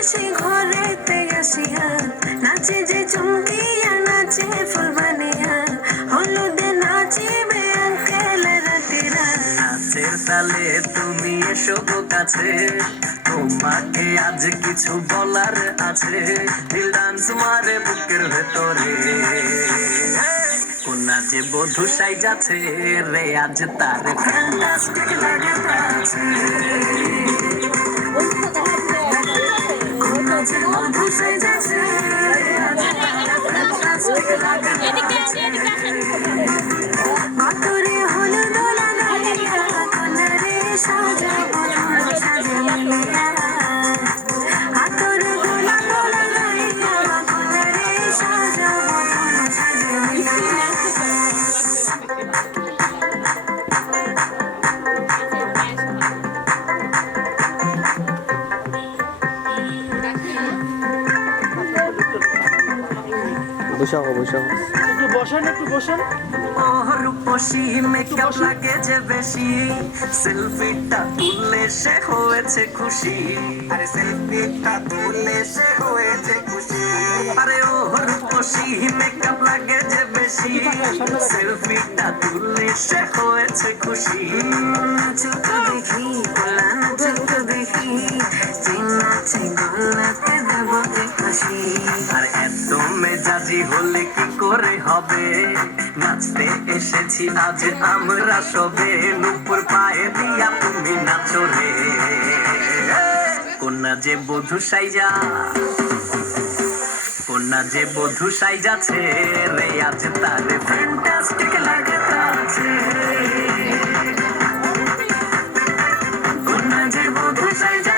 এসে ঘরেতে আসিয়া নাচে যে চুমকিয়া নাচে ফুলবানিয়া হলুদে নাচিবে আঙ্কেল রাতেরা নাচের তালে তুমি এসো গো কাছে তোমাকে আজ কিছু বলার আছে দিল ডান্স মারে বুকের ভেতরে কোনা যে বধূ সাইজাছে রে আজ তার ফ্যান্টাস্টিক লাগে আছে কোনা যে বধূ সাইজাছে রে আজ তার ফ্যান্টাস্টিক লাগে আতরে হলো দোলা নাইয়া কোনা রে সাজাবো সাজে মিলিয়া আতরে দোলা দোলা নাইয়া কোনা রে সাজাবো সাজে মিলিয়া একটু বসেন রূপসী মেকআপ লাগে যে বেশি সেলফিটা তুললে সে হয়েছে খুশি আরে সেলফিটা তুললে সে হয়েছে খুশি আরে ও রূপসী মেকআপ লাগে যে বেশি সেলফিটা তুললে সে হয়েছে খুশি চোখ দেখি গোলাম চোখ দেখি চিন্নাচে গোলাতে দেব হাসি আর এত মেজাজি হলে কি করে হবে নাচতে এসেছি আজ আমরা সবে নুপুর পায়ে দিয়া তুমি নাচো রে কোনা যে বধূ সাইজা কোনা যে বধূ সাইজাছে রে আজ তারে ফ্যান্টাস্টিক লাগে আছে কোনা যে বধূ সাইজা